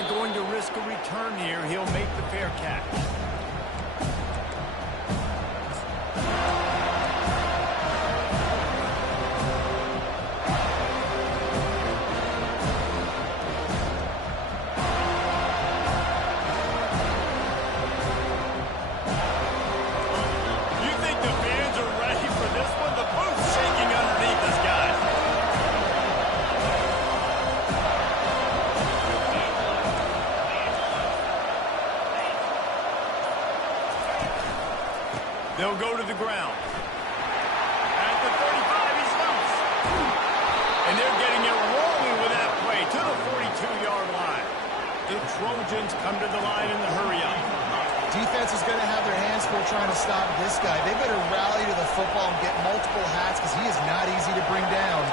Not going to risk a return here. He'll make the fair catch. They'll go to the ground. At the 35, he's loose. And they're getting it rolling with that play to the 42-yard line. The Trojans come to the line in the hurry-up. Defense is going to have their hands full trying to stop this guy. They better rally to the football and get multiple hats because he is not easy to bring down.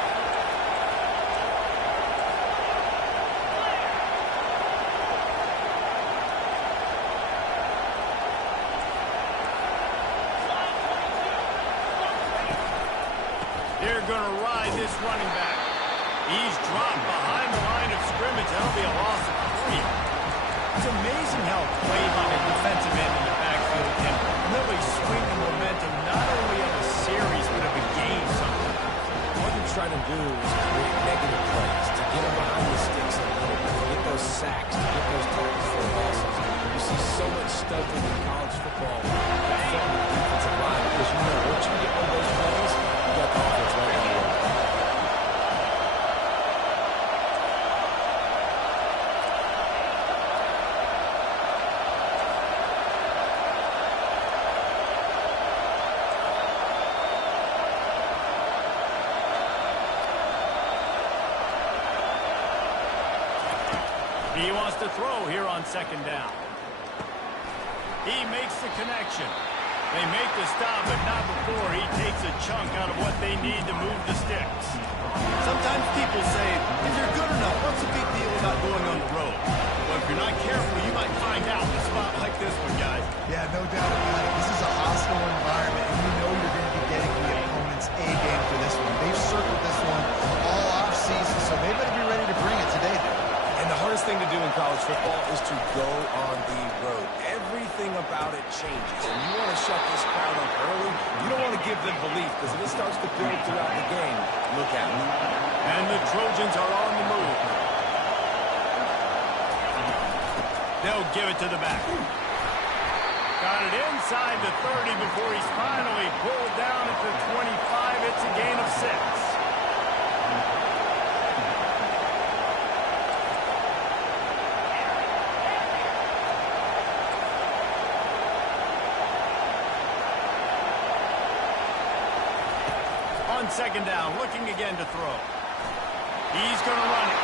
They're going to ride this running back. He's dropped behind the line of scrimmage. That'll be a loss of 3. It's amazing how a play by a defensive end in the backfield can really swing the momentum not only of a series but of a game sometimes. What they're trying to do is create negative plays, to get them behind the sticks a little bit, to get those sacks, to get those tackles for losses. You see so much stuffing in college football that from the defensive line because you know once you get one of those plays, you got the offense right on the road. He wants to throw here on second down. He makes the connection. They make the stop, but not before he takes a chunk out of what they need to move the sticks. Sometimes people say, if you're good enough, what's the big deal about going on the road? Well, if you're not careful, you might find out in a spot like this one, guys. Yeah, no doubt about it. This is a hostile environment, and you know you're going to be getting the opponent's A game for this one. They've circled this one all offseason, so they better be ready to bring it today, dude. And the hardest thing to do in college football is to go on the road. Everything about it changes. And you want to shut this crowd up early. You don't want to give them belief because if it starts to build throughout the game, look out. And the Trojans are on the move. They'll give it to the back. Got it inside the 30 before he's finally pulled down at the 25. It's a gain of 6. On second down, looking again to throw. He's going to run it.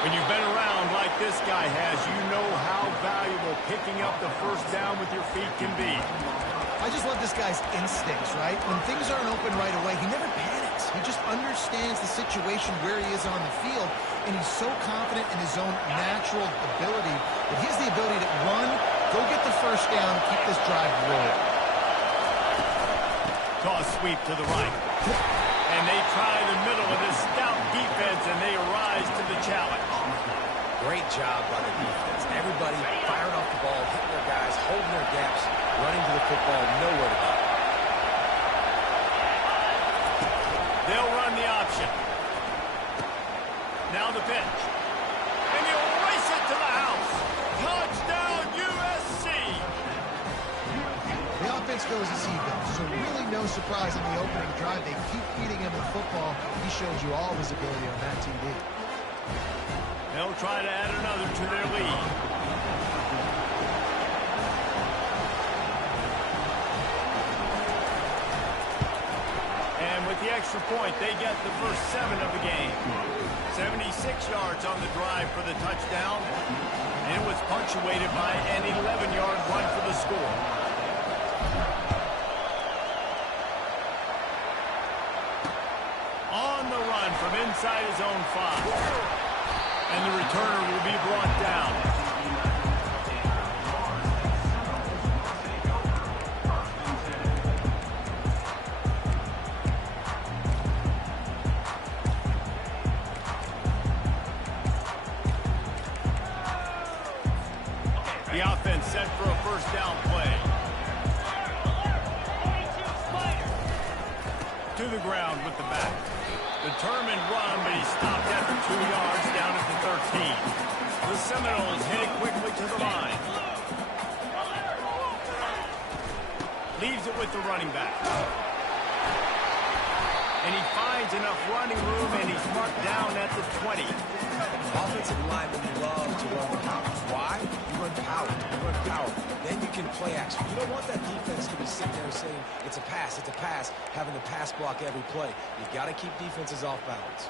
When you've been around like this guy has, you know how valuable picking up the first down with your feet can be. I just love this guy's instincts, right? When things aren't open right away, he never panics. He just understands the situation where he is on the field, and he's so confident in his own natural ability that he has the ability to run, go get the first down, keep this drive rolling. Toss sweep to the right. And they try the middle of this stout defense, and they rise to the challenge. Great job by the defense. Everybody firing off the ball, hitting their guys, holding their gaps, running to the football, nowhere to go. They'll run the option. Now the pitch. And he'll race it to the house. Touchdown, USC! The offense goes as he goes, so really no surprise in the opening drive. They keep feeding him the football. He shows you all his ability on that TV. They'll try to add another to their lead. And with the extra point, they get the first 7 of the game. 76 yards on the drive for the touchdown. And it was punctuated by an 11-yard run for the score. On the run from inside his own 5. And the returner will be brought down. the ground with the back. Determined run, but he stopped after 2 yards down at the 13. The Seminoles headed quickly to the line. Leaves it with the running back. And he finds enough running room, and he's marked down at the 20. Offensive linemen love to run power. Why? You run power. You run power. Then you can play action. You don't want that defense to be sitting there saying, it's a pass, having to pass block every play. You've got to keep defenses off balance.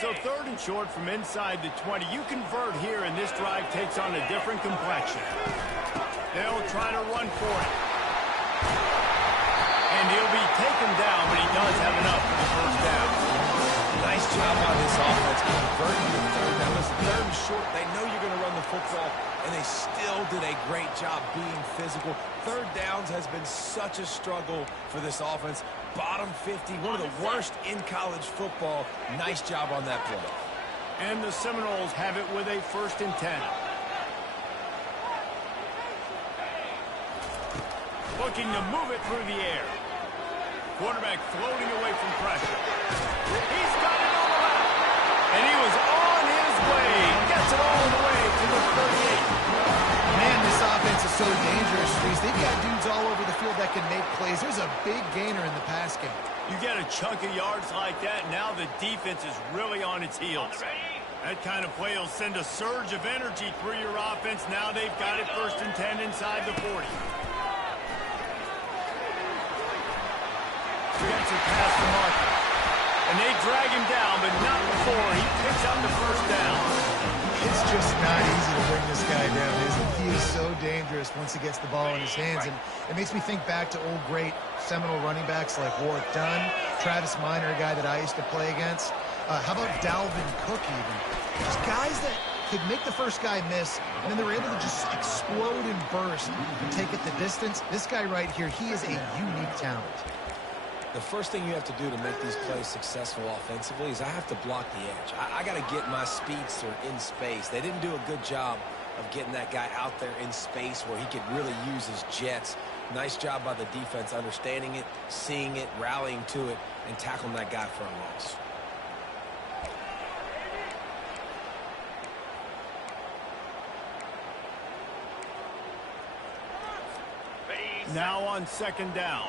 So 3rd and short from inside the 20. You convert here, and this drive takes on a different complexion. They'll try to run for it. And he'll be taken down, but he does have enough for the first down. Nice job on this offense converting the 3rd down. Listen, 3rd and short, they know you're going to run the football, and they still did a great job being physical. 3rd downs has been such a struggle for this offense. Bottom 50, one of the worst in college football. Nice job on that play. And the Seminoles have it with a 1st and 10. Looking to move it through the air. Quarterback floating away from pressure. He's got it all out. And he was on his way. Gets it all the way to the 38. Man, this offense is so dangerous, Reese. They've got dudes all over the field that can make plays. There's a big gainer in the pass game. You get a chunk of yards like that, now the defense is really on its heels. That kind of play will send a surge of energy through your offense. Now they've got it 1st and 10 inside the 40. Gets it past the marker. And they drag him down, but not before he picks up the 1st down. It's just not easy to bring this guy down, is it? He is so dangerous once he gets the ball in his hands. And it makes me think back to old great Seminole running backs like Warwick Dunn, Travis Minor, a guy that I used to play against. How about Dalvin Cook even? Just guys that could make the first guy miss, and then they were able to just explode and burst and take it the distance. This guy right here, he is a unique talent. The first thing you have to do to make these plays successful offensively is I have to block the edge. I got to get my speedster in space. They didn't do a good job of getting that guy out there in space where he could really use his jets. Nice job by the defense understanding it, seeing it, rallying to it, and tackling that guy for a loss. Now on 2nd down.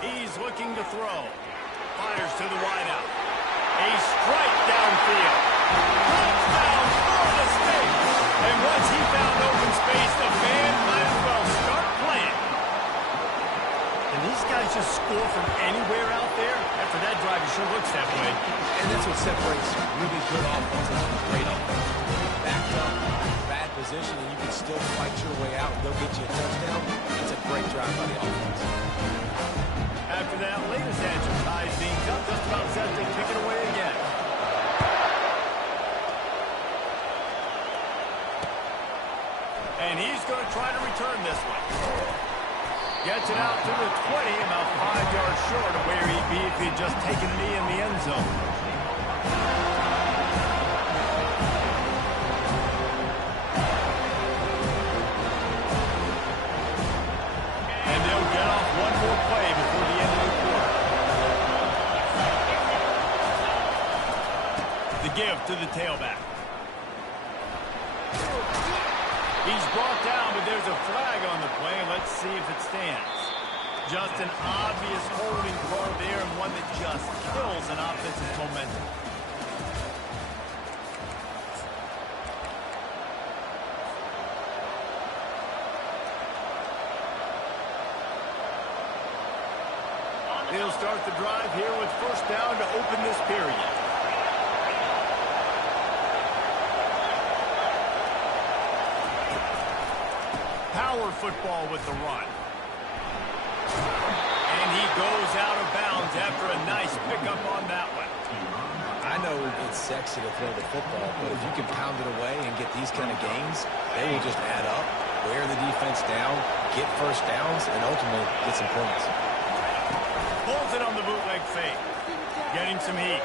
He's looking to throw. Fires to the wideout. A strike downfield. Touchdown for the State. And once he found open space, the band might as well start playing. And these guys just score from anywhere out there. After that drive, it sure looks that way. And that's what separates really good offenses from great offenses. Backed up, bad position, and you can still fight your way out and they'll get you a touchdown. That's a great drive by the offense. After that latest answer ties things up, just about set to kick it away again. And he's going to try to return this one. Gets it out to the 20, about 5 yards short of where he'd be if he'd just taken a knee in the end zone. And they'll get off one more play before the end of the quarter. The give to the tailback. He's brought down, but there's a flag on the play. Let's see if it stands. Just an obvious holding call there, and one that just kills an offensive momentum. He'll start the drive here with 1st down to open this period. Power football with the run. And he goes out of bounds after a nice pickup on that one. I know it's sexy to throw the football, but if you can pound it away and get these kind of gains, they will just add up, wear the defense down, get 1st downs, and ultimately get some points. Pulls it on the bootleg fake. Getting some heat.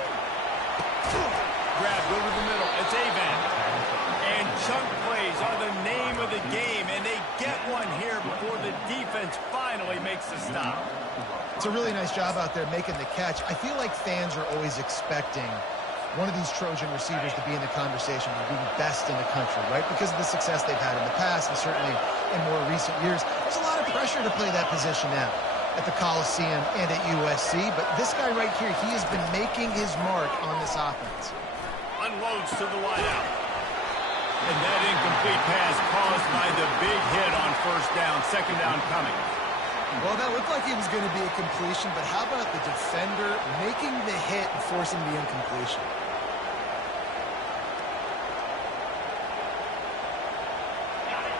Grabbed over the middle. It's Avan. makes the stop. It's a really nice job out there making the catch. I feel like fans are always expecting one of these Trojan receivers to be in the conversation for being best in the country, right? Because of the success they've had in the past and certainly in more recent years. There's a lot of pressure to play that position now at the Coliseum and at USC. But this guy right here, he has been making his mark on this offense. Unloads to the wideout. And that incomplete pass caused by the big hit on first down. Second down coming. Well, that looked like it was going to be a completion, but how about the defender making the hit and forcing the incompletion?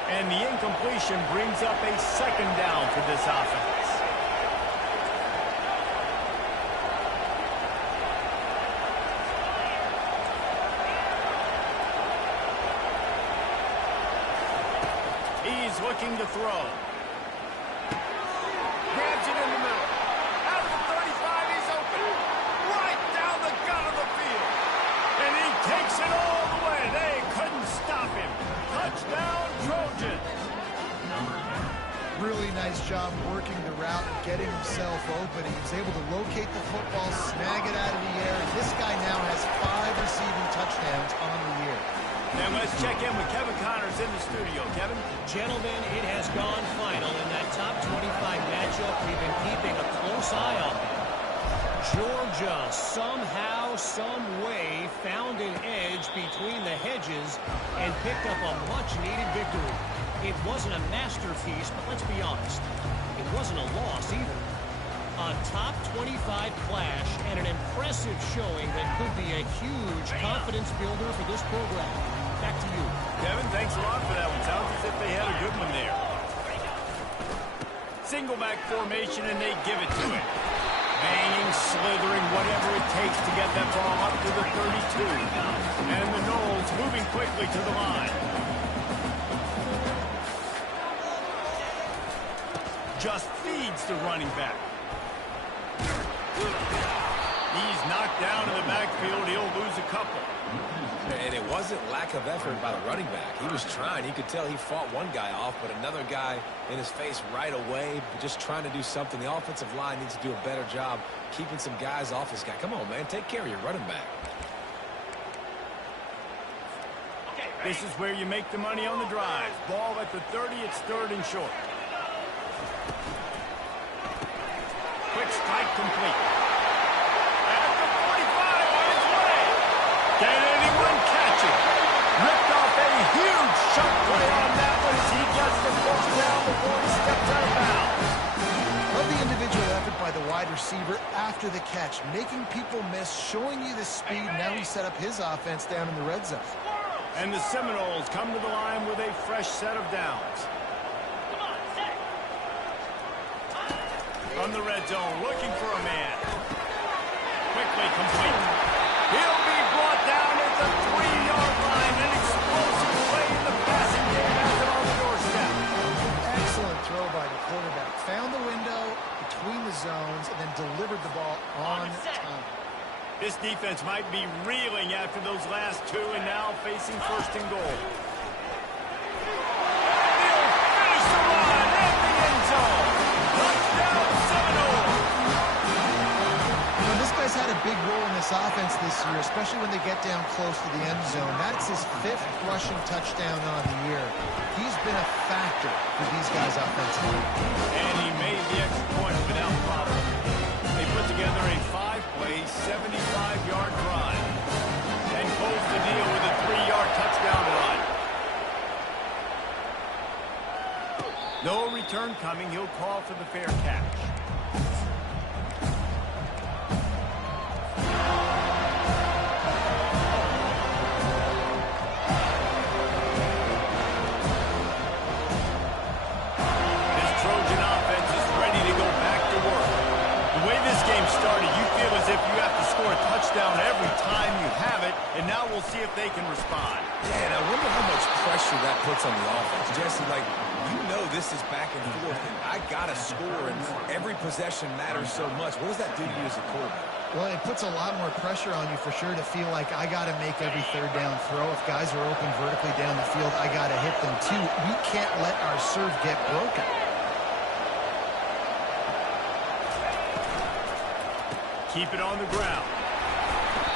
And the incompletion brings up a second down for this offense. He's looking to throw. Grabs it in the middle. Out of the 35, he's open. Right down the gut of the field. And he takes it all the way. They couldn't stop him. Touchdown, Trojan. Really nice job working the route and getting himself open. He was able to locate the football, snag it out of the air. And this guy now has 5 receiving touchdowns on the year. And let's check in with Kevin Connors in the studio. Kevin? Gentlemen, it has gone final in that top 25 matchup. We've been keeping a close eye on them. Georgia somehow, some way found an edge between the hedges and picked up a much-needed victory. It wasn't a masterpiece, but let's be honest, it wasn't a loss either. A top 25 clash and an impressive showing that could be a huge confidence builder for this program. Back to you. Kevin, thanks a lot for that one. Sounds as if they had a good one there. Single back formation, and they give it to it. Banging, slithering, whatever it takes to get that ball up to the 32. And the Noles moving quickly to the line. Just feeds the running back. He's knocked down in the backfield. He'll lose a couple. And it wasn't lack of effort by the running back. He was trying. You could tell he fought one guy off, but another guy in his face right away, just trying to do something. The offensive line needs to do a better job keeping some guys off this guy. Come on, man. Take care of your running back. This is where you make the money on the drive. Ball at the 30. It's third and short. Quick strike complete. At the 45 on his way. Can anyone catch it? Ripped off a huge shot play on that one as he gets the first down before he steps out of bounds. Love the individual effort by the wide receiver after the catch, making people miss, showing you the speed. Now he set up his offense down in the red zone. And the Seminoles come to the line with a fresh set of downs. From the red zone, looking for a man. Quickly complete. He'll be brought down at the 3-yard line. An explosive play in the passing game has it on the doorstep. Excellent throw by the quarterback. Found the window between the zones and then delivered the ball on time. This defense might be reeling after those last two and now facing first and goal. He'll finish the run at the end zone. Touchdown, Seminoles. You know, this guy's had a big role in this offense this year, especially when they get down close to the end zone. That's his 5th rushing touchdown on the year. He's been a factor for these guys offensively. And he made the extra point without problem. They put together a 5-play, 75-yard drive and closed the deal with a 3-yard touchdown run. No return coming. He'll call for the fair catch. This Trojan offense is ready to go back to work. The way this game started, you feel as if you have to score a touchdown every time you have it, and now we'll see if they can respond. Yeah, and I wonder how much pressure that puts on the offense. Jesse, like, you know this is back and forth, and I got to score, and every possession matters so much. What does that do to you as a quarterback? Well, it puts a lot more pressure on you for sure to feel like I got to make every third down throw. If guys are open vertically down the field, I got to hit them too. We can't let our serve get broken. keep it on the ground.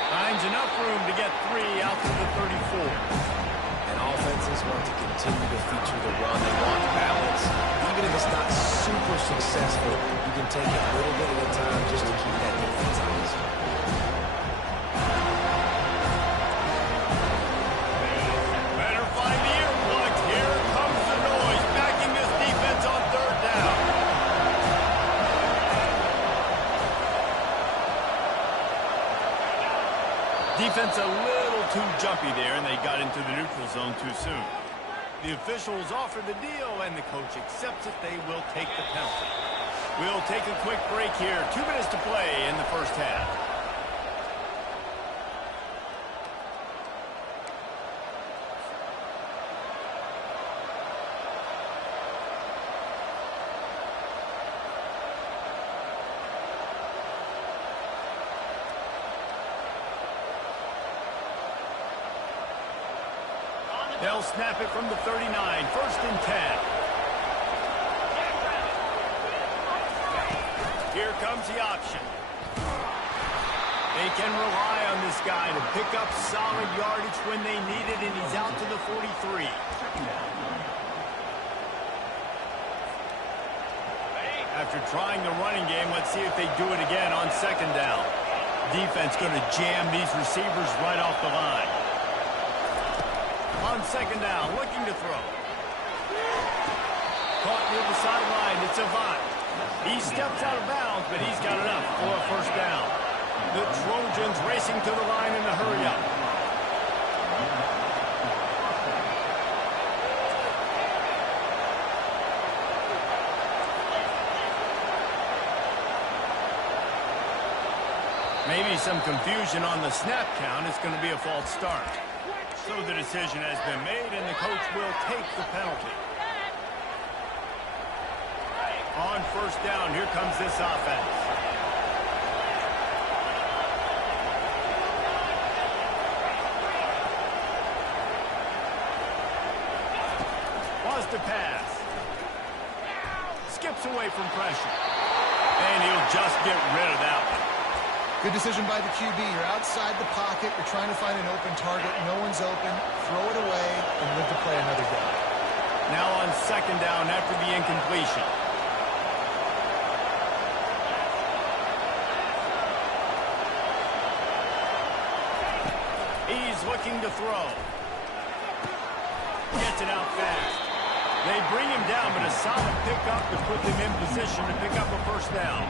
Finds enough room to get 3 out to the 34. And offenses want to continue to feature the run. They want balance. Even if it's not super successful, you can take it a little bit at a time just to keep that defense honest. Better find the earplugs. Here comes the noise, backing this defense on 3rd down. Defense a little too jumpy there, and they got into the neutral zone too soon. The officials offer the deal, and the coach accepts it. They will take the penalty. We'll take a quick break here. 2 minutes to play in the first half. They'll snap it from the 39, 1st and 10. Here comes the option. They can rely on this guy to pick up solid yardage when they need it, and he's out to the 43. After trying the running game, let's see if they do it again on 2nd down. Defense going to jam these receivers right off the line. On 2nd down, looking to throw. Caught near the sideline, it's Avant. He steps out of bounds, but he's got enough for a 1st down. The Trojans racing to the line in a hurry-up. Maybe some confusion on the snap count. It's going to be a false start. So the decision has been made, and the coach will take the penalty. On 1st down, here comes this offense. Wants to pass. Skips away from pressure. And he'll just get rid of that one. Good decision by the QB. You're outside the pocket. You're trying to find an open target. No one's open. Throw it away and live to play another day. Now on 2nd down after the incompletion. He's looking to throw. Gets it out fast. They bring him down, but a solid pickup to put them in position to pick up a 1st down.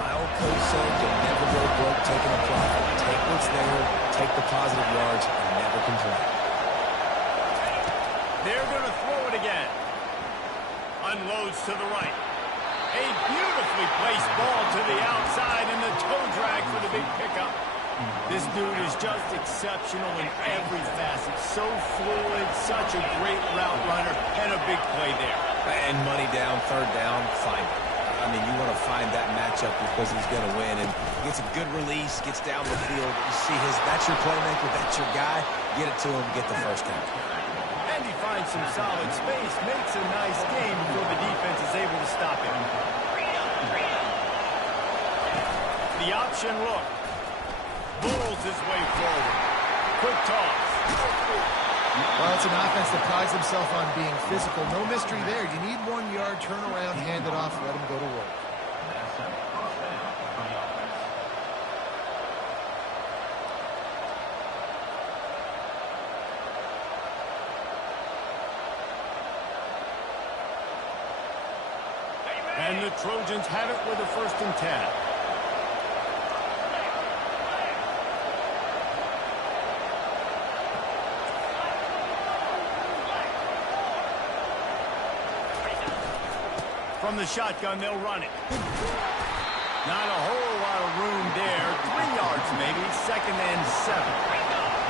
My old coach said you'll never go broke taking a profit. Take what's there, take the positive yards, and never complain. They're going to throw it again. Unloads to the right. A beautifully placed ball to the outside, and the toe drag for the big pickup. This dude is just exceptional in every facet. So fluid, such a great route runner, and a big play there. And money down, 3rd down, fine. I mean, you want to find that matchup because he's going to win. And he gets a good release, gets down the field. You see that's your playmaker, that's your guy. Get it to him, get the 1st down. And he finds some solid space, makes a nice game before the defense is able to stop him. The option look. Bulls his way forward. Quick toss. Well, it's an offense that prides themselves on being physical. No mystery there. You need 1 yard, turn around, hand it off, let them go to work. And the Trojans have it with a 1st and 10. From the shotgun, they'll run it. Not a whole lot of room there. 3 yards maybe, 2nd and 7.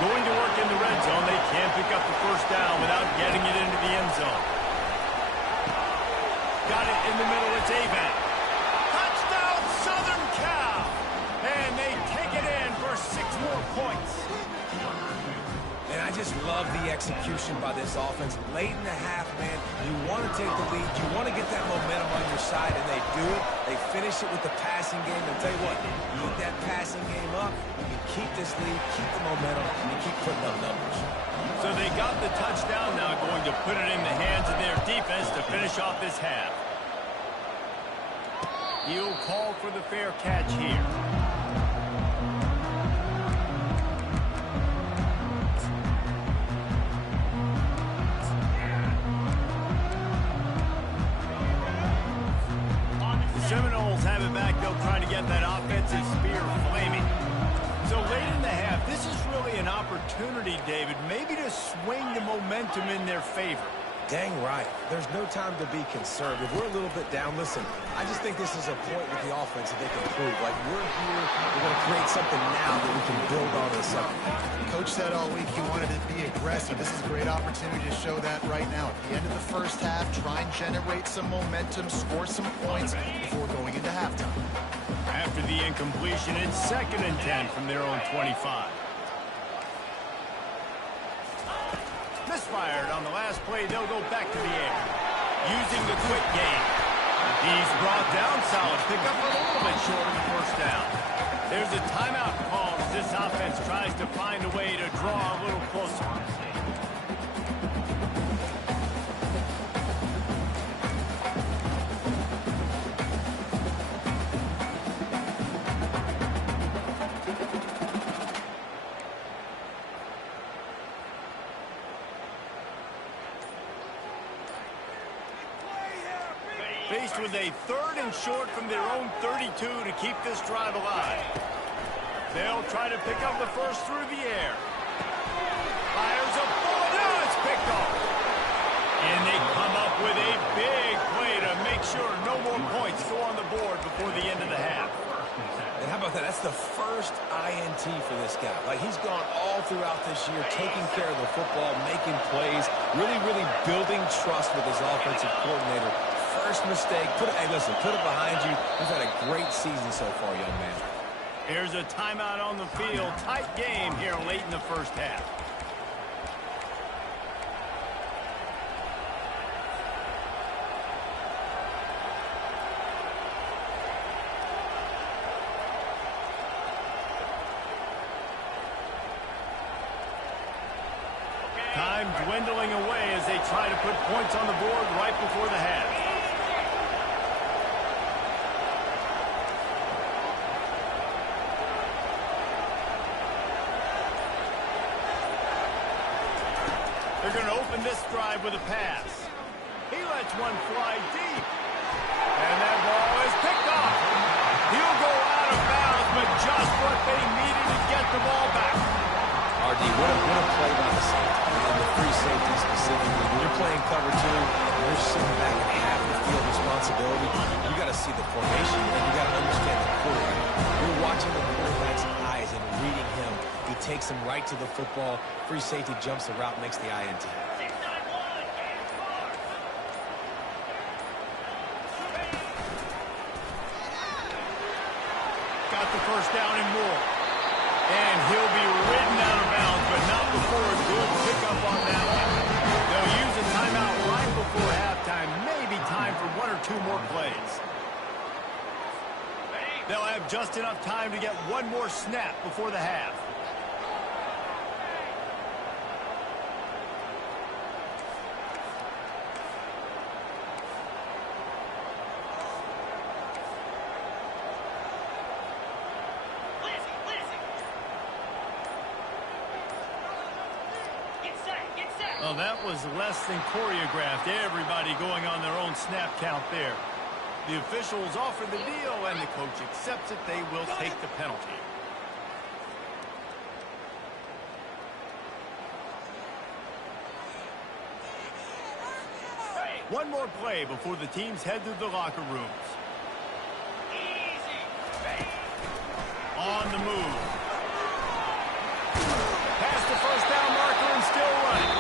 Going to work in the red zone. They can't pick up the 1st down without getting it into the end zone. Got it in the middle. It's Avant. Touchdown, Southern Cal. And they take it in for 6 more points. And I just love the execution by this offense. Late in the half, man, you want to take the lead. You want to get that momentum on your side, and they do it. They finish it with the passing game. And tell you what, you get that passing game up, you can keep this lead, keep the momentum, and keep putting up numbers. So they got the touchdown, now going to put it in the hands of their defense to finish off this half. He'll call for the fair catch here. Seminoles have it back, though, trying to get that offensive spear flaming. So late in the half, this is really an opportunity, David, maybe to swing the momentum in their favor. Dang right. There's no time to be concerned. If we're a little bit down, listen, I just think this is a point with the offense that they can prove. Like, we're here, we're going to create something now that we can build on in the second half. Coach said all week he wanted to be aggressive. This is a great opportunity to show that right now. At the end of the first half, try and generate some momentum, score some points before going into halftime. After the incompletion, it's 2nd and 10 from their own 25. Misfired on the last play. They'll go back to the air. Using the quick game. He's brought down solid. Pick up a little bit short of the first down. There's a timeout call as this offense tries to find a way to draw a little closer. Faced with a 3rd and short from their own 32 to keep this drive alive. They'll try to pick up the first through the air. Fires a bullet. Oh, it's picked off. And they come up with a big play to make sure no more points go on the board before the end of the half. And how about that? That's the first INT for this guy. Like, he's gone all throughout this year, taking care of the football, making plays, really building trust with his offensive coordinator. First mistake, hey, listen, put it behind you. You've had a great season so far, young man. Here's a timeout on the field. Tight game here late in the first half. Time dwindling away as they try to put points on the board right before the half. They're going to open this drive with a pass. He lets one fly deep. And that ball is picked off. He'll go out of bounds, but just what they needed to get the ball back. RD, what a play by the safety, and the free safety specifically. When you're playing cover 2, and you're sitting back at half the field responsibility, you got to see the formation, and you got to understand the quarterback. You're watching the quarterback's eyes and reading him. He takes him right to the football. Free safety jumps the route, makes the INT. Got the first down and more. And he'll be ridden out of bounds, but not before a good pickup on that one. They'll use a timeout right before halftime. Maybe time for 1 or 2 more plays. They'll have just enough time to get one more snap before the half. Well, that was less than choreographed. Everybody going on their own snap count there. The officials offer the deal, and the coach accepts it. They will take the penalty. One more play before the teams head to the locker rooms. On the move. Past the first down marker and still running.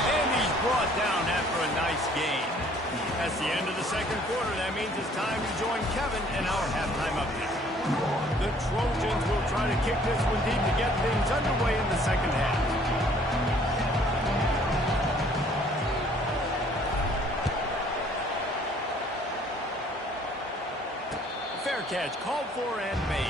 And he's brought down after a nice gain. That's the end of the second quarter. That means it's time to join Kevin in our halftime update. The Trojans will try to kick this one deep to get things underway in the second half. catch called for and made.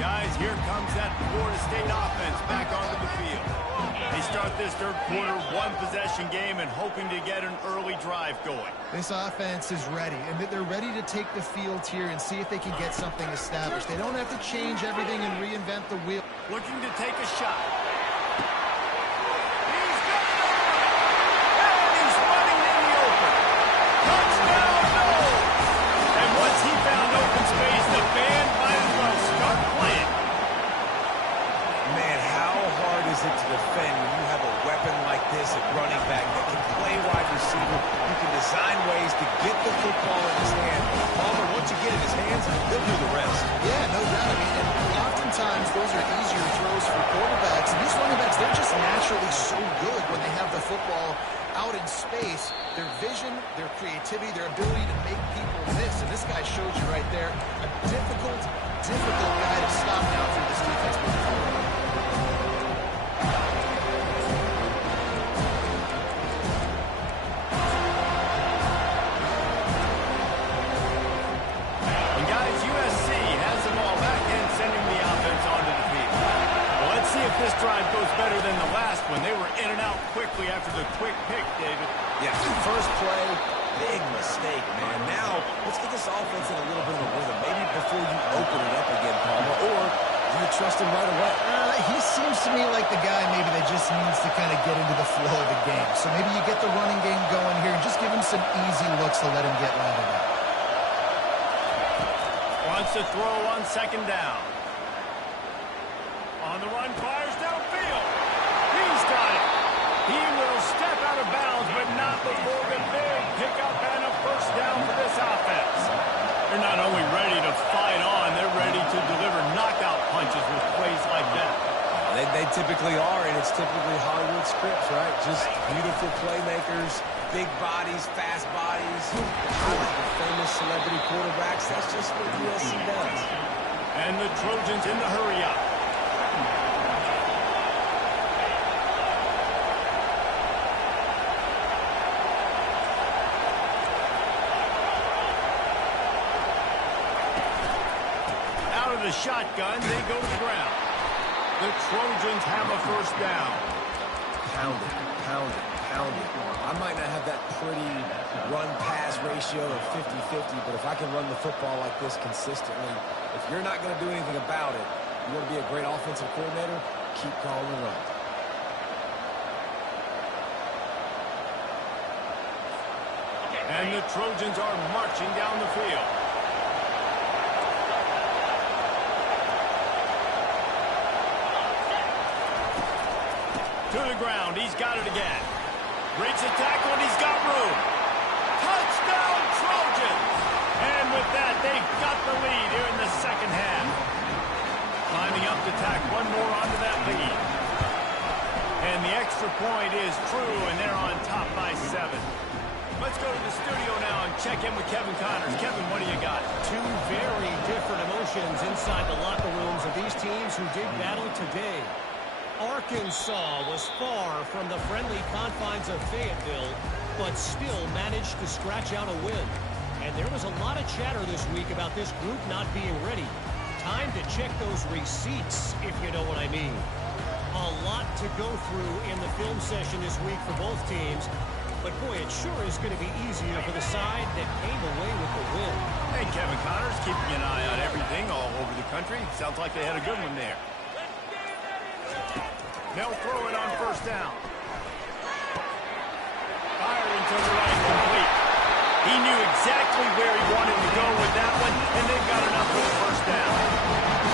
Guys, here comes that Florida State offense back onto the field. They start this third quarter one-possession game and hoping to get an early drive going. This offense is ready, and they're ready to take the field here and see if they can get something established. They don't have to change everything and reinvent the wheel. Looking to take a shot. He's got it! And he's running in the open. Touchdown, no! And once he found open space, the band might as well start playing. Man, how hard is it to defend when you have a weapon like this at running back that can play wide receiver? You can design ways to get the football in his hand. Palmer, once you get it in his hands, he'll do the rest. Yeah, no doubt. I mean, and oftentimes those are easier throws for quarterbacks. And these running backs, they're just naturally so good when they have the football out in space. Their vision, their creativity, their ability to make people miss. And this guy shows you right there a difficult guy to stop now through this defense moving forward. USC has the ball back and sending the offense onto the field. Well, let's see if this drive goes better than the last one. They were in and out quickly after the quick pick, David. Yeah, first play, big mistake, man. Now, let's get this offense in a little bit of a rhythm. Maybe before you open it up again, Palmer, or do you trust him right away? He seems to me like the guy maybe that just needs to kind of get into the flow of the game. So maybe you get the running game going here and just give him some easy looks to let him get lathered up. Wants to throw on second down. On the run, fires downfield. He's got it. He will step out of bounds, but not before the big pickup and a first down for this offense. They're not only ready to fight on, they're ready to deliver knockout punches with plays like that. They typically are, and it's typically Hollywood scripts, right? Just beautiful playmakers, big bodies, fast bodies. I like the famous celebrity quarterbacks. That's just what USC does. And the Trojans in the hurry up. Out of the shotgun, they go to the ground. The Trojans have a first down. Pound it, pound it, pound it. I might not have that pretty run-pass ratio of 50-50, but if I can run the football like this consistently, if you're not going to do anything about it, you want to be a great offensive coordinator, keep calling the run. And the Trojans are marching down the field. To the ground, he's got it again. Breaks the tackle, and he's got room. Touchdown, Trojans! And with that, they've got the lead here in the second half. Lining up to tack one more onto that lead. And the extra point is true, and they're on top by 7. Let's go to the studio now and check in with Kevin Connors. Kevin, what do you got? Two very different emotions inside the locker rooms of these teams who did battle today. Arkansas was far from the friendly confines of Fayetteville, but still managed to scratch out a win. And there was a lot of chatter this week about this group not being ready. Time to check those receipts, if you know what I mean. A lot to go through in the film session this week for both teams. But boy, it sure is going to be easier for the side that came away with the win. Hey, Kevin Connors, keeping an eye on everything all over the country. Sounds like they had a good one there. They'll throw it on first down. Firing to the right, complete. He knew exactly where he wanted to go with that one, and they've got enough for the first down.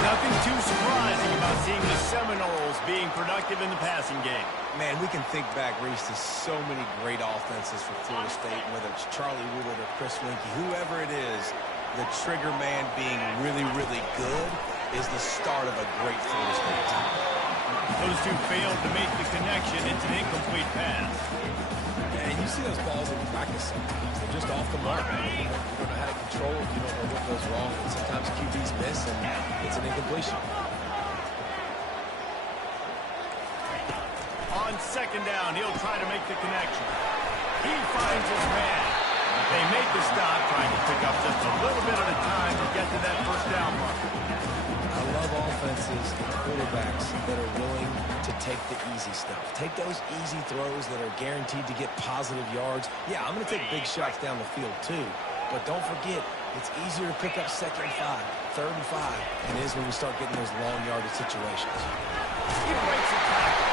Nothing too surprising about seeing the Seminoles being productive in the passing game. Man, we can think back, Reese, to so many great offenses for Florida State, whether it's Charlie Woodard or Chris Winkie, whoever it is, the trigger man being really, really good is the start of a great Florida State team. Those two failed to make the connection. It's an incomplete pass. And you see those balls in practice sometimes. They're just off the mark. You don't know how to control it. You don't know what goes wrong. And sometimes QBs miss, and it's an incompletion. On second down, he'll try to make the connection. He finds his man. They make the stop, trying to pick up just a little bit at a time to get to that first down mark. I love offenses and quarterbacks that are willing to take the easy stuff. Take those easy throws that are guaranteed to get positive yards. Yeah, I'm going to take big shots down the field too. But don't forget, it's easier to pick up 2nd and 5, 3rd and 5 than it is when you start getting those long yardage situations. He breaks a tackle.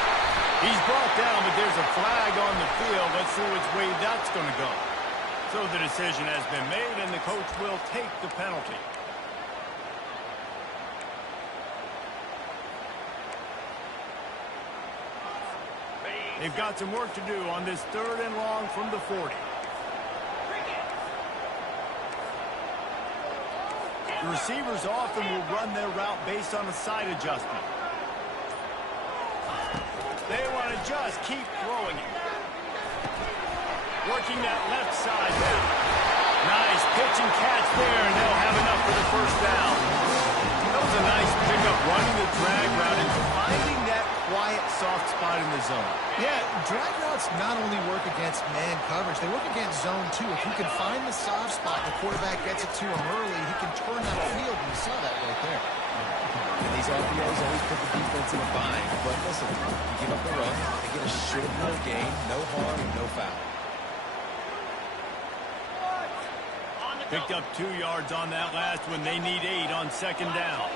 He's brought down, but there's a flag on the field. Let's see which way that's going to go. So the decision has been made, and the coach will take the penalty. They've got some work to do on this 3rd and long from the 40. The receivers often will run their route based on a side adjustment. They want to just keep throwing it. Working that left side now. Nice pitch and catch there, and they'll have enough for the first down. That was a nice pickup, running the drag route and finding that quiet, soft spot in the zone. Yeah, drag routes not only work against man coverage, they work against zone too. If you can find the soft spot, the quarterback gets it to him early, he can turn that field, and you saw that right there. And these RPOs always put the defense in a bind. But listen, you give up the run, they get a short little gain, no harm, no foul. Picked up 2 yards on that last one. They need 8 on 2nd down.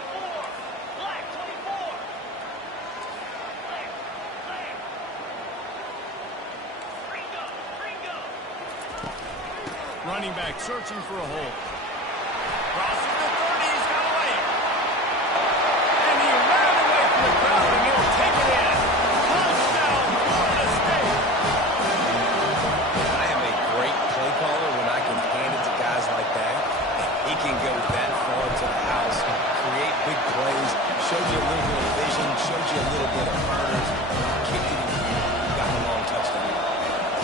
Running back searching for a hole. Crosses the 30. He's got away. And he ran away from the crowd, and he'll take it in. Touchdown, Florida State. I am a great play caller when I can hand it to guys like that. He can go that far to the house, create big plays, shows you a little bit of vision, shows you a little bit of burners, kicked it and got a long touchdown.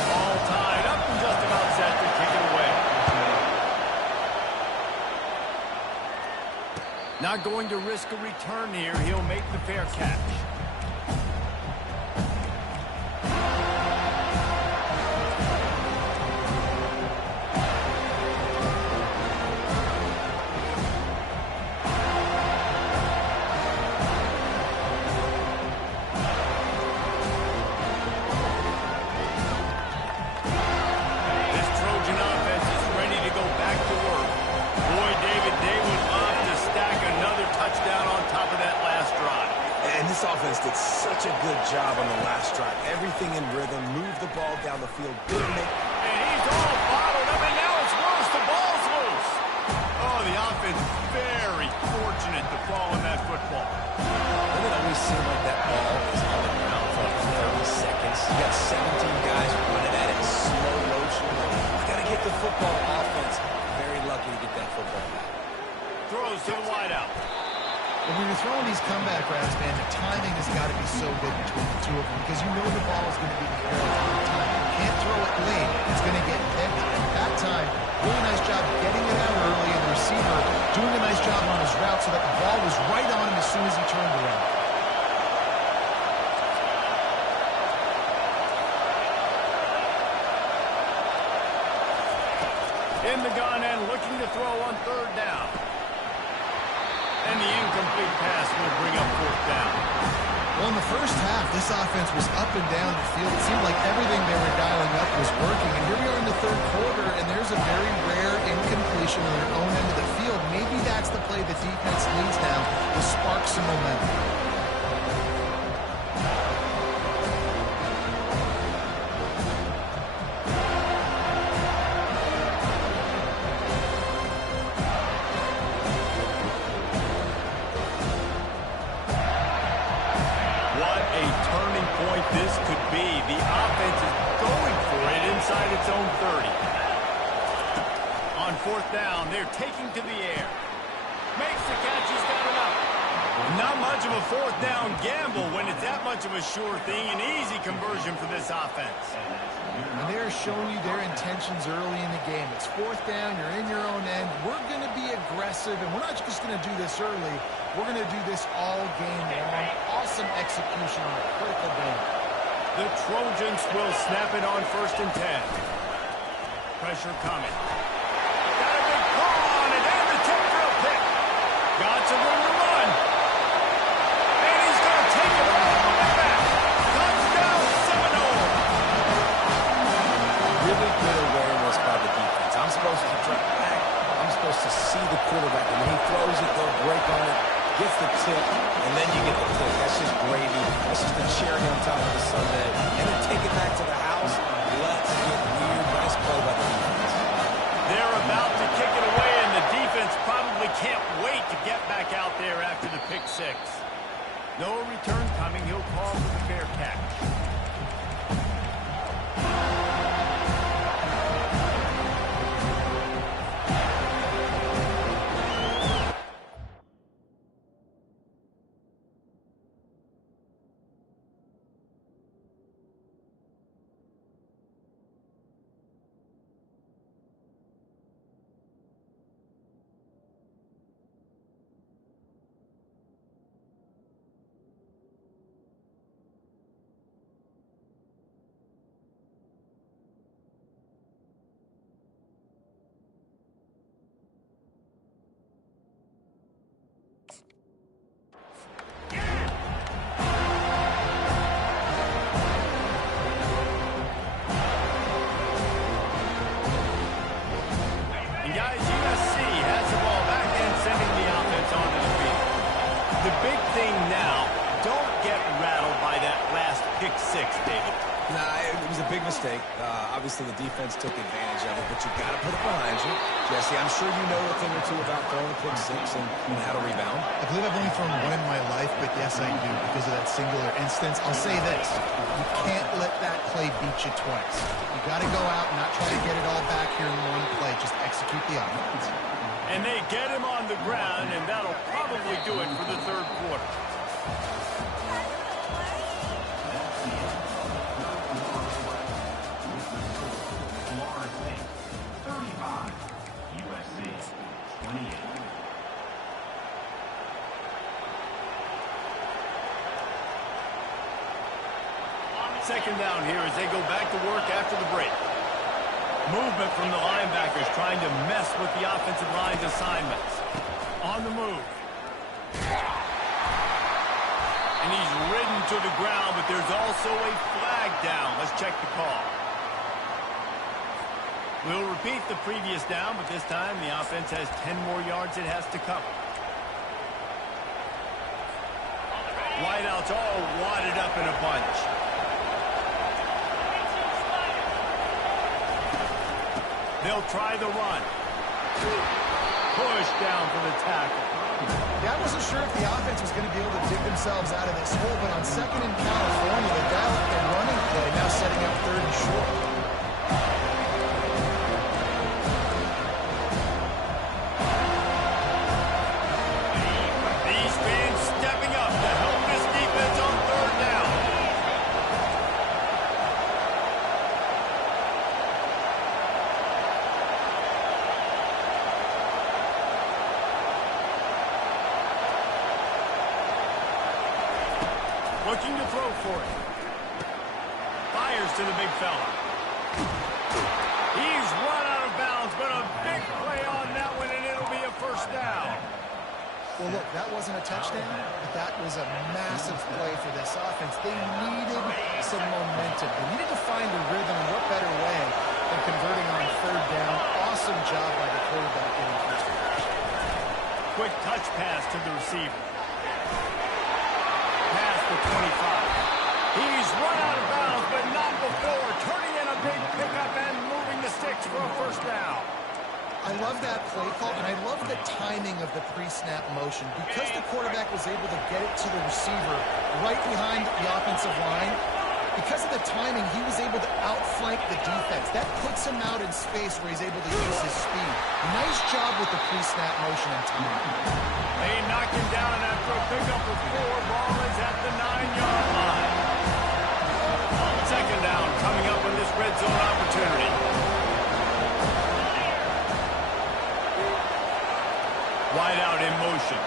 All tied up and just about set to kick it away. Not going to risk a return here. He'll make the fair catch. This offense did such a good job on the last drive. Everything in rhythm, moved the ball down the field, didn't make... And he's all bottled up, and now it's worse. The ball's loose. Oh, the offense is very fortunate to fall in that football. Doesn't it always seem like that ball is on the ground for like 30 seconds? You got 17 guys running at it in slow motion. You got to get the football offense. Very lucky to get that football back. Throws to the wideout. When you're throwing these comeback routes, man, the timing has got to be so good between the two of them because you know the ball is going to be in the air all the time. You can't throw it late. It's going to get picked. And that time, really nice job getting it out early, and the receiver doing a nice job on his route so that the ball was right on him as soon as he turned around. In the gun and looking to throw on 3rd down. And the incomplete pass will bring up 4th down. Well, in the first half, this offense was up and down the field. It seemed like everything they were dialing up was working. And here we are in the 3rd quarter, and there's a very rare incompletion on their own end of the field. Maybe that's the play the defense needs now to spark some momentum. This could be. The offense is going for it inside its own 30. On 4th down, they're taking to the air. Makes the catch. He's got enough. not much of a fourth down gamble when it's that much of a sure thing, an easy conversion for this offense. And they're showing you their intentions early in the game. It's fourth down, you're in your own end. We're going to be aggressive, and we're not just going to do this early. We're going to do this all game long. Awesome execution on a critical down. The Trojans will snap it on 1st and 10. Pressure coming. Got a big pull on it, and the tip for a pick. Got some room to run. And he's going to take it all the way back. Touchdown, Seminole. Really good awareness by the defense. I'm supposed to drop back. I'm supposed to see the quarterback. And when he throws it, they'll break on it, gets the tip, and then you get the pick. That's just gravy. That's just the cherry on top of the sundae. And then take it back to the house. Let's get weird. Nice play by the defense. They're about to kick it away, and the defense probably can't wait to get back out there after the pick six. No return coming. He'll call for the fair catch. And guys, USC has the ball back and sending the offense onto the field. The big thing now, don't get rattled by that last pick six, David. Nah, it was a big mistake. Obviously, the defense took advantage of it, but you got to put it behind you. Jesse, I'm sure you know a thing or two about throwing a pick six and how to rebound. I believe I've only thrown one in my life, but yes, I do because of that singular instance. I'll say this. You can't let that play beat you twice. You got to go out and not try to get it all back here in one play. Just execute the offense. And they get him on the ground, and that'll probably do it for the third quarter. Second down here as they go back to work after the break. Movement from the linebackers trying to mess with the offensive line's assignments. On the move. And he's ridden to the ground, but there's also a flag down. Let's check the call. We'll repeat the previous down, but this time the offense has 10 more yards it has to cover. Wideouts all wadded up in a bunch. They'll try the run. Push down for the tackle. Yeah, I wasn't sure if the offense was going to be able to dig themselves out of this hole, but on second in California, they dial up their running play, now setting up third and short. These fans stepping up to help this defense on third down. Looking to throw for it. Fires to the big fella. He's run out of bounds, but a big play on that one, and it'll be a first down. Well, look, that wasn't a touchdown, but that was a massive play for this offense. They needed some momentum. They needed to find a rhythm, and what better way than converting on third down. Awesome job by the quarterback getting first down. Quick touch pass to the receiver. Pass for 25. He's run out of bounds, but not before. Turning in a big pickup and moving the sticks for a first down. I love that play call, and I love the timing of the pre-snap motion. Because the quarterback was able to get it to the receiver right behind the offensive line, Because of the timing, he was able to outflank the defense. That puts him out in space where he's able to use his speed. Nice job with the pre-snap motion and timing. They knock him down after a pickup of 4. Ball is at the 9-yard line. Second down coming up in this red zone opportunity. Wide out in motion.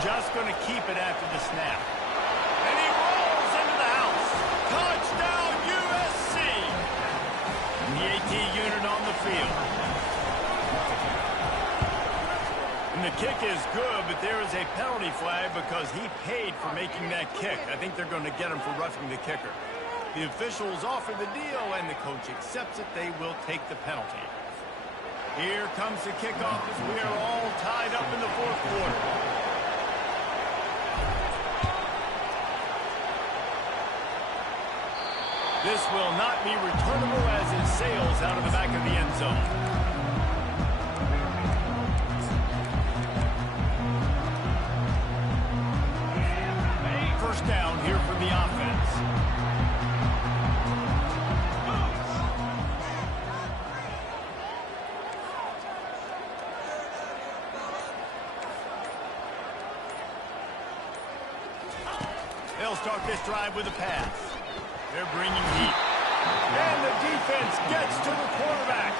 Just going to keep it after the snap. And he rolls into the house. Touchdown, USC. And the AT unit on the field. And the kick is good, but there is a penalty flag because he paid for making that kick. I think they're going to get him for roughing the kicker. The officials offer the deal, and the coach accepts it. They will take the penalty. Here comes the kickoff as we are all tied up in the fourth quarter. This will not be returnable as it sails out of the back of the end zone. First down here for the offense. They'll start this drive with a pass. They're bringing heat. And the defense gets to the quarterback.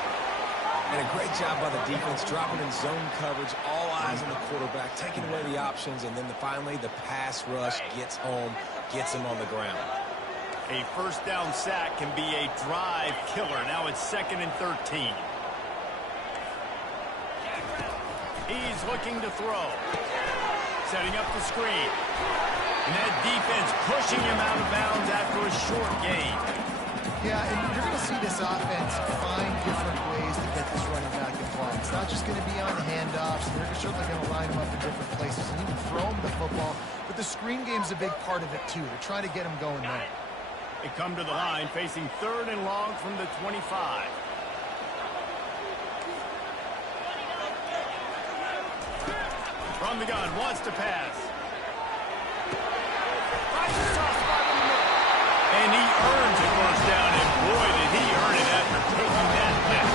And a great job by the defense, dropping in zone coverage, all eyes on the quarterback, taking away the options, and then finally the pass rush gets home, gets him on the ground. A first down sack can be a drive killer. Now it's 2nd and 13. He's looking to throw. Setting up the screen. And that defense pushing him out of bounds after a short gain. Yeah, and you're going to see this offense find different ways to get this running back involved. It's not just going to be on handoffs. They're certainly going to line him up in different places and even throw him the football. But the screen game's a big part of it, too. They're trying to get him going there. They come to the line facing 3rd and long from the 25. From the gun, wants to pass. And he earns a first down, and boy, did he earn it after taking that hit.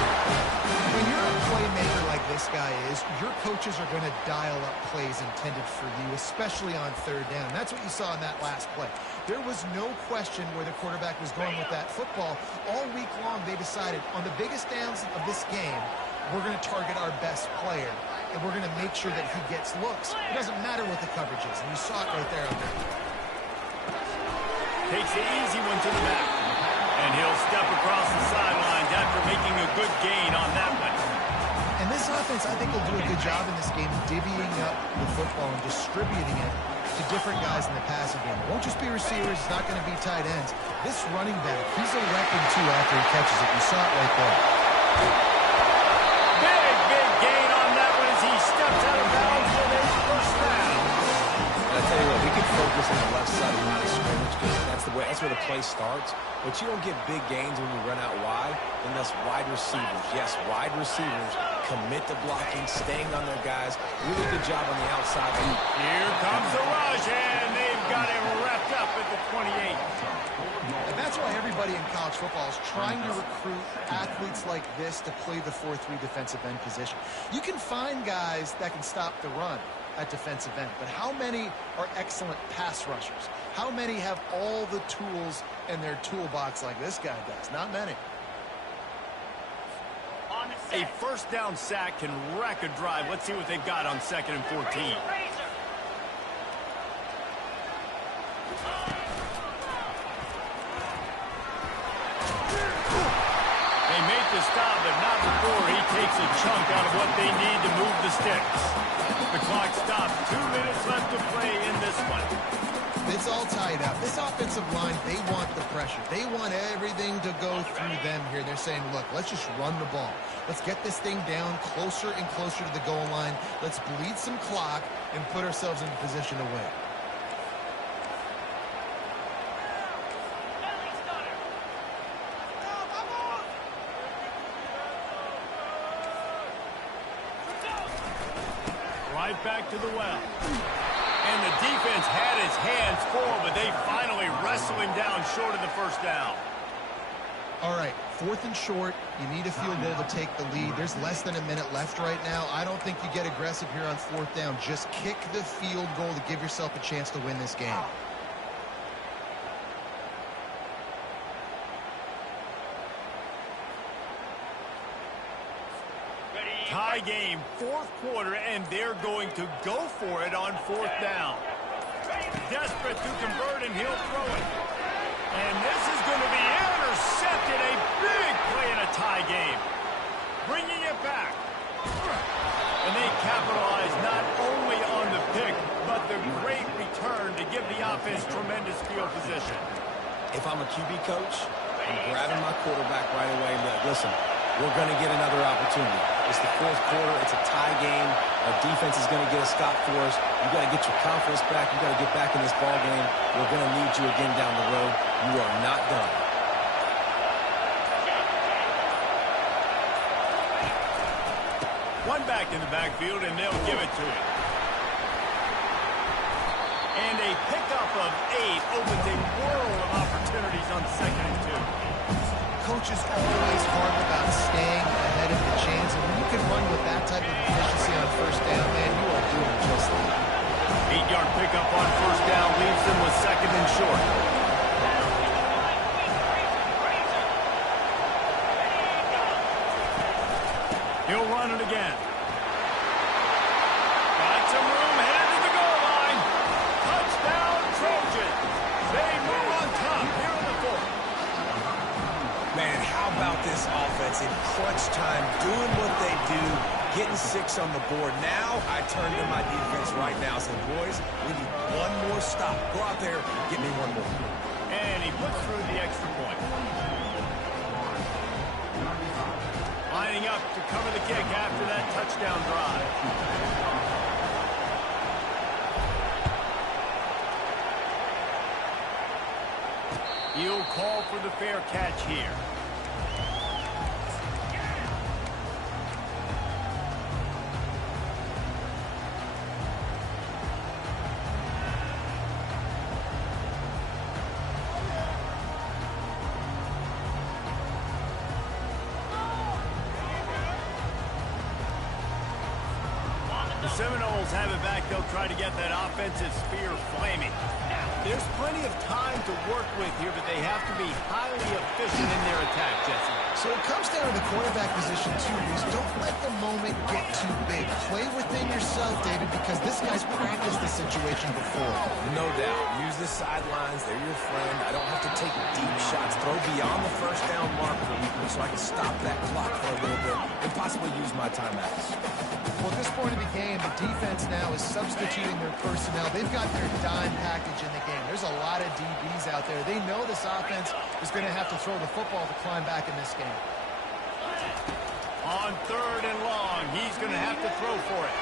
When you're a playmaker like this guy is, your coaches are going to dial up plays intended for you, especially on 3rd down. That's what you saw in that last play. There was no question where the quarterback was going with that football. All week long, they decided on the biggest downs of this game, we're going to target our best player, and we're going to make sure that he gets looks. It doesn't matter what the coverage is, and you saw it right there out there. Takes the easy one to the back. And he'll step across the sidelines after making a good gain on that one. And this offense, I think, will do a good job in this game divvying up the football and distributing it to different guys in the passing game. It won't just be receivers. It's not going to be tight ends. This running back, he's a weapon, too, after he catches it. You saw it right there. Big gain on that one as he steps out of bounds with a first down. I tell you what, we can focus on the left side of the line of scrimmage because that's where the play starts. But you don't get big gains when you run out wide unless wide receivers. Yes, wide receivers commit to blocking, staying on their guys. Really good job on the outside. Here comes the rush, and they've got him wrapped up at the 28. And that's why everybody in college football is trying to recruit athletes like this to play the 4-3 defensive end position. You can find guys that can stop the run at defensive end, but how many are excellent pass rushers? How many have all the tools in their toolbox like this guy does? Not many. A first down sack can wreck a drive. Let's see what they've got on 2nd and 14. They make the stop, but not before he takes a chunk out of what they need to move the sticks. The clock stops. 2 minutes left to play in this one. It's all tied up. This offensive line, they want the pressure. They want everything to go through them here. They're saying, look, let's just run the ball. Let's get this thing down closer and closer to the goal line. Let's bleed some clock and put ourselves in position to win. Right back to the well. And the defense defense had his hands full, but they finally wrestle him down short of the first down. All right, 4th and short. You need a field goal to take the lead. There's less than a minute left right now. I don't think you get aggressive here on 4th down. Just kick the field goal to give yourself a chance to win this game. Tie game, 4th quarter, and they're going to go for it on 4th down. Desperate to convert, and he'll throw it. And this is going to be intercepted. A big play in a tie game. Bringing it back. And they capitalize not only on the pick, but the great return to give the offense tremendous field position. If I'm a QB coach, I'm grabbing my quarterback right away and be like, listen, we're going to get another opportunity. It's the 4th quarter. It's a tie game. Our defense is going to get a stop for us. You got to get your confidence back. You got to get back in this ball game. We're going to need you again down the road. You are not done. One back in the backfield, and they'll give it to him. And a pickup of 8 opens a world of opportunities on 2nd and 2. Coach is always hard about staying ahead of the chains, and when you can run with that type of efficiency on 1st down, man, you are doing just that. 8-yard pickup on 1st down leaves them with 2nd and short. He'll run it again. Got some room, headed to the goal line. Touchdown, Trojans. They move on top here in the 4th. Man, how about this offense in crunch time, doing what they do, getting 6 on the board. Now I turn to my defense right now and say, boys, we need one more stop. Go out there, get me one more. And he puts through the extra point. Lining up to cover the kick after that touchdown drive. He'll call for the fair catch here. The Seminoles have it back. They'll try to get that offensive spear flaming. There's plenty of time to work with here, but they have to be highly efficient in their attack, Jesse. So it comes down to the quarterback position, too, Reese. Don't let the moment get too big. Play within yourself, David, because this guy's practiced the situation before. No doubt. Use the sidelines. They're your friend. I don't have to take deep shots. Throw beyond the 1st down marker so I can stop that clock for a little bit and possibly use my timeouts. Well, at this point in the game, the defense now is substituting their personnel. They've got their dime package in the game. There's a lot of DBs out there. They know this offense is going to have to throw the football to climb back in this game. On 3rd and long, he's going to have to throw for it.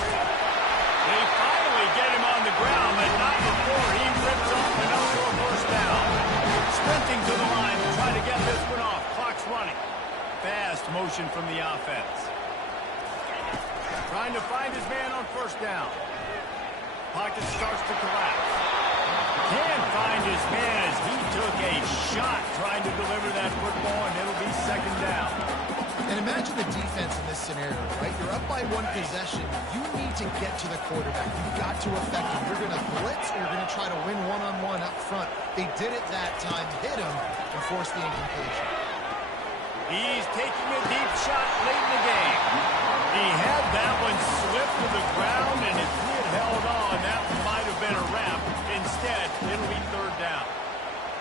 They finally get him on the ground, but not before he rips off enough for a 1st down. Sprinting to the line to try to get this one off. Clock's running. Fast motion from the offense. Trying to find his man on 1st down. Pocket starts to collapse. Can't find his man as he took a shot trying to deliver that football, and it'll be 2nd down. And imagine the defense in this scenario, right? You're up by 1 possession. You need to get to the quarterback. You've got to affect him. You're going to blitz, or you're going to try to win one-on-one up front. They did it that time, hit him, and forced the incompletion. He's taking a deep shot late in the game. He had that one slip to the ground, and if he had held on, that might have been a wrap. Instead, it'll be 3rd down.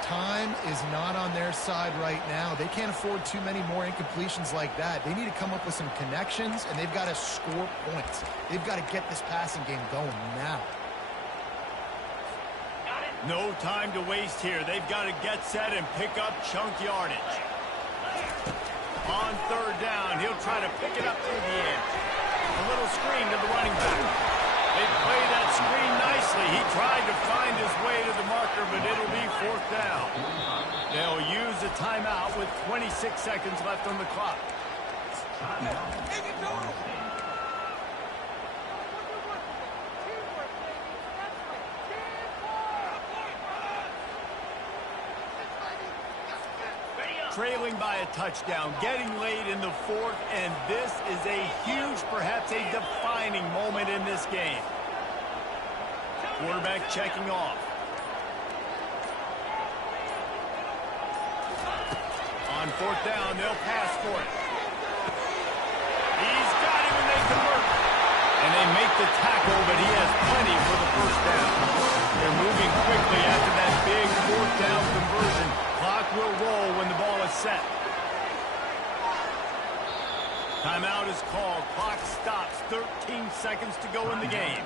Time is not on their side right now. They can't afford too many more incompletions like that. They need to come up with some connections, and they've got to score points. They've got to get this passing game going now. No time to waste here. They've got to get set and pick up chunk yardage. On 3rd down, he'll try to pick it up through the edge. A little screen to the running back. They play that screen nicely. He tried to find his way to the marker, but it'll be 4th down. They'll use a timeout with 26 seconds left on the clock. trailing by a touchdown, getting late in the fourth, and this is a huge, perhaps a defining moment in this game. Quarterback checking off. On fourth down, they'll pass for it. He's got him and they convert. And they make the tackle, but he has plenty for the first down. They're moving quickly after that big fourth down conversion. Clock will roll when the ball is set. Timeout is called. Clock stops. 13 seconds to go in the game.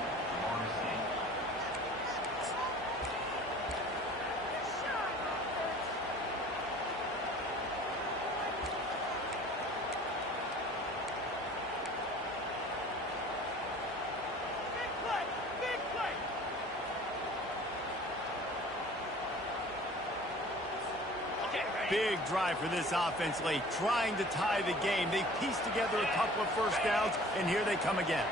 Big drive for this offense late, trying to tie the game. They pieced together a couple of first downs, and here they come again.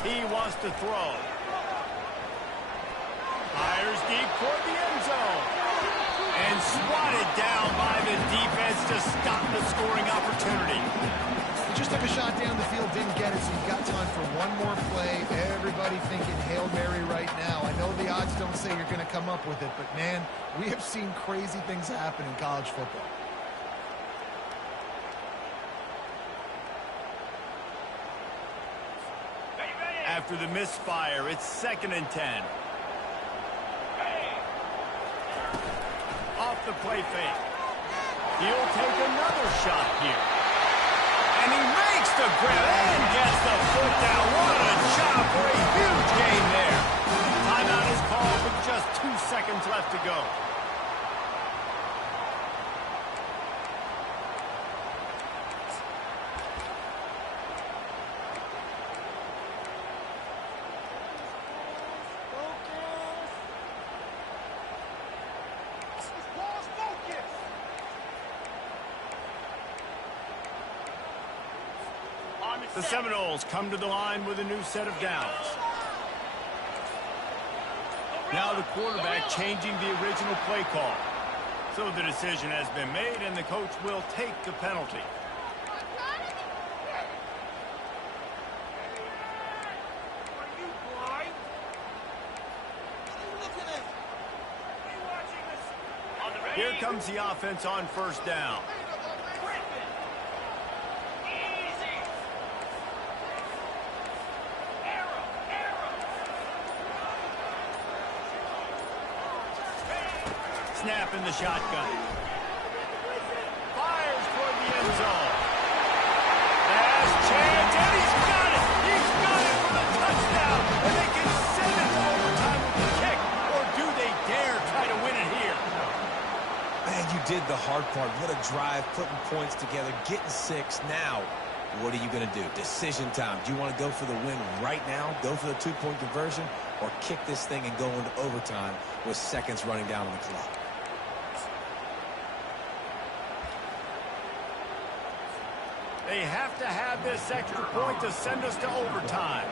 He wants to throw. Fires deep toward the end zone. And swatted down by the defense to stop the scoring opportunity. He just took a shot down the field, didn't get it, so you've got time for one more play. Everybody thinking Hail Mary right now. I know the odds don't say you're going to come up with it, but, man, we have seen crazy things happen in college football. After the misfire, it's 2nd and 10. Off the play fake. He'll take another shot here. And he makes the grab and gets the foot down. What a job for a huge gain there. Timeout is called with just 2 seconds left to go. The Seminoles come to the line with a new set of downs. Now the quarterback changing the original play call. So the decision has been made, and the coach will take the penalty. Here comes the offense on first down. Snap in the shotgun. Fires toward the end zone. Last chance, and he's got it! He's got it for the touchdown! And they can send it to overtime with the kick. Or do they dare try to win it here? Man, you did the hard part. What a drive, putting points together, getting 6. Now, what are you going to do? Decision time. Do you want to go for the win right now, go for the 2-point conversion, or kick this thing and go into overtime with seconds running down on the clock? They have to have this extra point to send us to overtime.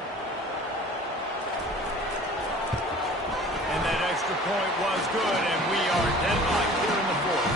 And that extra point was good, and we are deadlocked here in the fourth.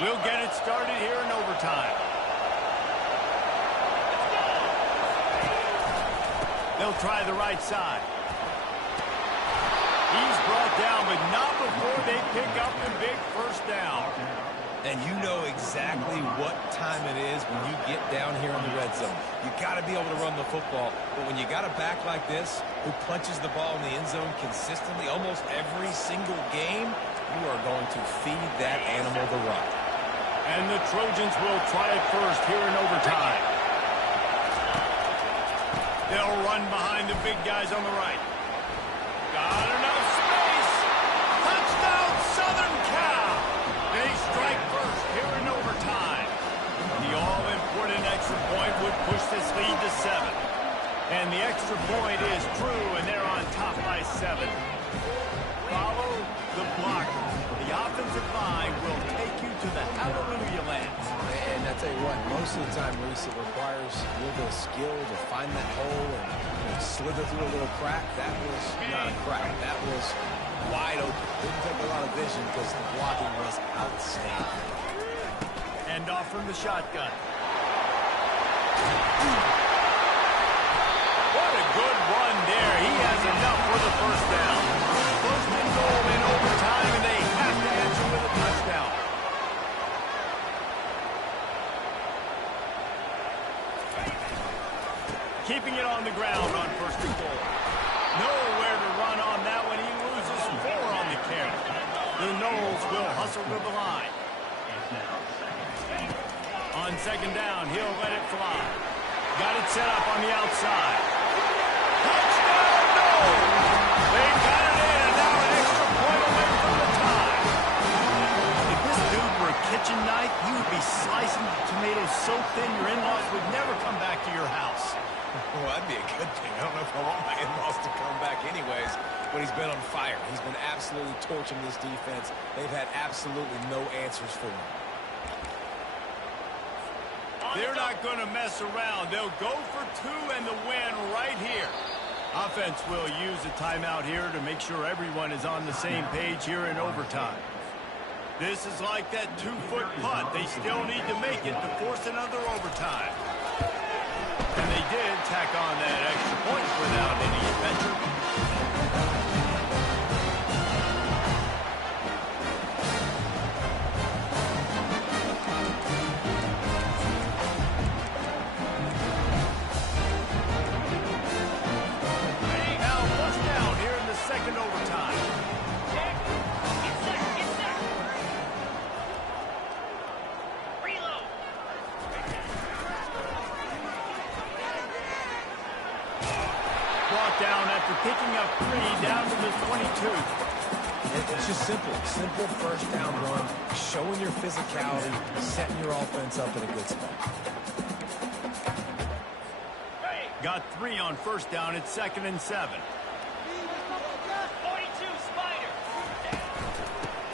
We'll get it started here in overtime. They'll try the right side. He's brought down, but not before they pick up the big first down. And you know exactly what time it is when you get down here in the red zone. You got to be able to run the football, but when you got a back like this who punches the ball in the end zone consistently almost every single game, you are going to feed that animal the rock. And the Trojans will try it first here in overtime. They'll run behind the big guys on the right. Got enough space. Touchdown, Southern Cal. They strike first here in overtime. The all-important extra point would push this lead to 7. And the extra point is true, and they're on top by 7. Follow the blocker. The offensive line will take you to the hallelujah land. And I tell you what, most of the time, Reese, it requires a little bit of skill to find that hole and slither through a little crack. That was not a crack. That was wide open. Didn't take a lot of vision because the blocking was outstanding. End off from the shotgun. What a good run there. He has enough for the first down. First and goal in overtime, and they have to answer with a touchdown. Keeping it on the ground on first and goal. Nowhere to run on that one. He loses 4 on the carry. The Noles will hustle to the line. On second down, he'll let it fly. Got it set up on the outside. Touchdown, Noles! They got it in, and now an extra point away from the tie. If this dude were a kitchen knife, you would be slicing the tomatoes so thin your in-laws would never come back to your house. Well, that'd be a good thing. I don't know if I want my in-laws to come back anyways, but he's been on fire. He's been absolutely torching this defense. They've had absolutely no answers for him. They're not going to mess around. They'll go for 2 and the win right here. Offense will use a timeout here to make sure everyone is on the same page here in overtime. This is like that 2-foot putt. They still need to make it to force another overtime. And they did tack on that extra point without any adventure. Now first down here in the second overtime. Brought down after picking up 3 down to the 22. It's just simple. Simple first down run, showing your physicality, setting your offense up in a good spot. Got 3 on first down. It's 2nd and 7. 42 Spider.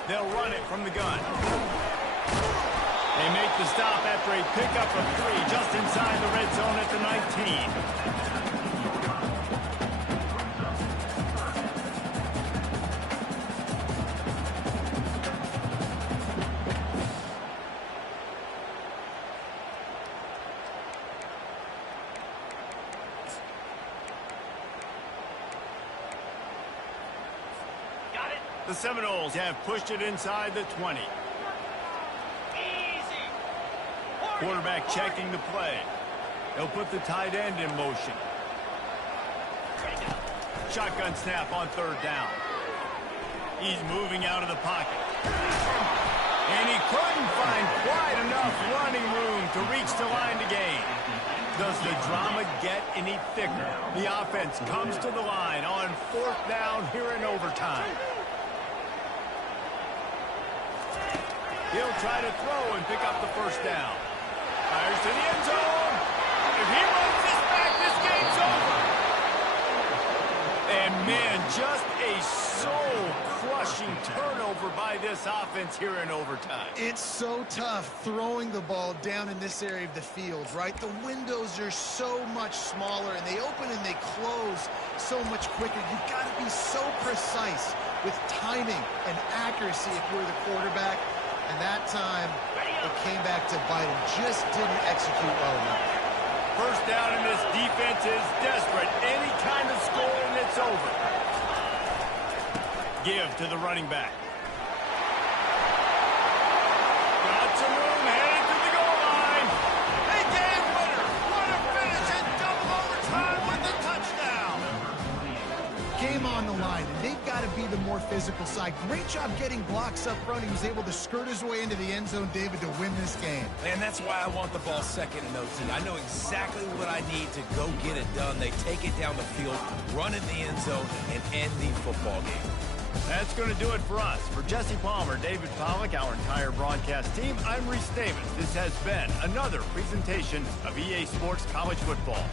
They'll run it from the gun. They make the stop after a pickup of 3 just inside the red zone at the 19. The Seminoles have pushed it inside the 20. Easy. Quarterback checking the play. They'll put the tight end in motion. Shotgun snap on 3rd down. He's moving out of the pocket. And he couldn't find quite enough running room to reach the line to gain. Does the drama get any thicker? The offense comes to the line on 4th down here in overtime. He'll try to throw and pick up the first down. Fires to the end zone. If he runs this back, this game's over. And man, just a soul-crushing turnover by this offense here in overtime. It's so tough throwing the ball down in this area of the field, right? The windows are so much smaller, and they open and they close so much quicker. You've got to be so precise with timing and accuracy if you're the quarterback. And that time, it came back to bite him. Just didn't execute well enough. First down, and this defense is desperate. Any kind of score, and it's over. Give to the running back. Got some room, headed to the goal line. A game winner. What a finish in double overtime with the touchdown. Game on the line, and they've got to be the more more physical side. Great job getting blocks up front. He was able to skirt his way into the end zone, David, to win this game. And that's why I want the ball second and OT. I know exactly what I need to go get it done. They take it down the field, run in the end zone, and end the football game. That's going to do it for us. For Jesse Palmer, David Pollack, our entire broadcast team, I'm Reese Davis. This has been another presentation of EA Sports College Football.